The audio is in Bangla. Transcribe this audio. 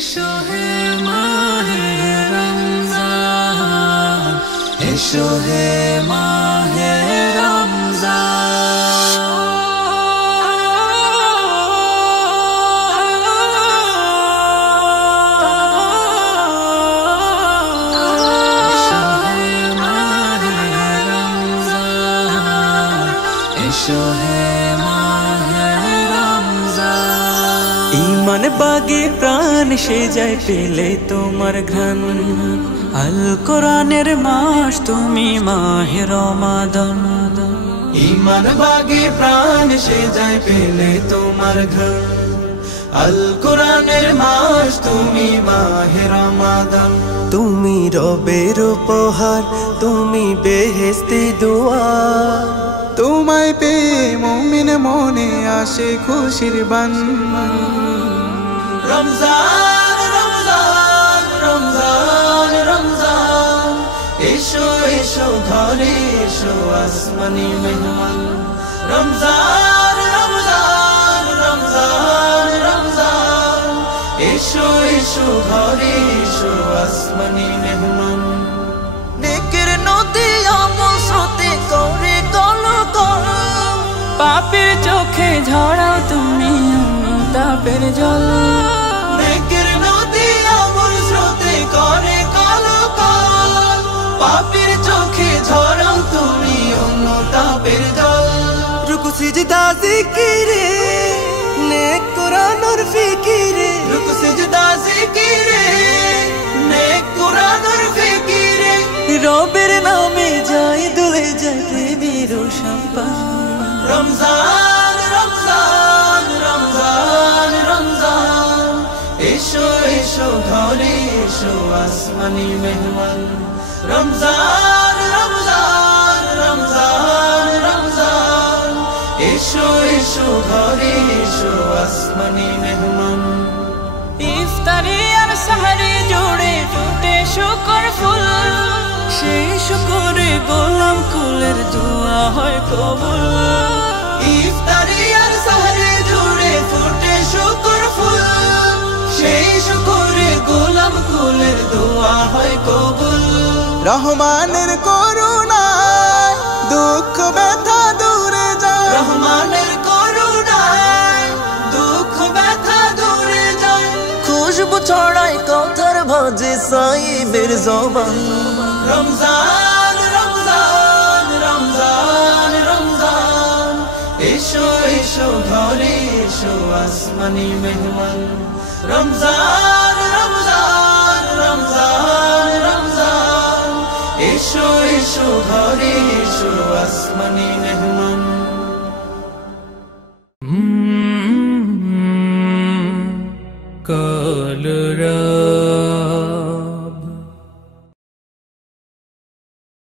এসো হে মাহে রমজান, এসো হে মাহে রমজান। এসো হে মাহে রমজান, এসো হে মাহে রমজান। ঈমান বাগে প্রাণ সে যায় পেলে তোমার ঘ্রাণ, আল কোরআনের মাস তুমি মাহে রমাদান। ঈমান বাগে প্রাণ সে যায় পেলে তোমার ঘ্রাণ, আল কোরআনের মাস তুমি মাহে রমাদান। তুমি রবের উপহার, তুমি বেহেশতি দুয়ার, তোমায় পেয়ে মুমিন মনে আসে খুশির বান। রমজান রমজান রমজান রমজান, এসো এসো ঘরে এসো আসমানি মেহমান। রমজান রমজান রমজান রমজান, এসো এসো ঘরে এসো আসমানি মেহমান। নেকের নদী আমল স্রোতে করে কলকল, পাপের চোখে ঝরাও তুমি তাপের জল। নেকের নদী আমল স্রোতে করে কলকল, পাপের চোখে ঝরাও তুমি তাপের জল। রুকু সিজদা জিকিরে, নেক কোরআনের ফিকিরে, রুকু সিজদা জিকিরে, নেক কোরআনের ফিকিরে, রবের নামে যাই দুলে যায় প্রেমের সম্পান। রমজান রমজান রমজান রমজান, এসো এসো ঘরে এসো আসমানি মেহমান। রমজান রমজান রমজান রমজান, এসো এসো ঘরে এসো আসমানি মেহমান। ইফতারি আর সাহারি জুড়ে ফুটে শুকর ফুল, সেই শুকরে গোলাম কুলের দোয়া হয় কবুল। ইফতারি আর সাহারি জুড়ে ফুটে শুকর ফুল, সেই শুকরে গোলাম কুলের দোয়া হয় কবুল। রহমানের করুণায় দুঃখ ব্যথা দূরে যায়, রহমানের করুণায় দুঃখ ব্যথা দূরে যায়, খুশবু ছড়ায় কথার ভাজে সাইবের জবান। রমজান রমজান রমজান রমজান, এসো এসো ঘরে এসো আসমানি মেহমান। রমজান রমজান রমজান রমজান, এসো এসো ঘরে এসো আসমানি মেহমান। কলরা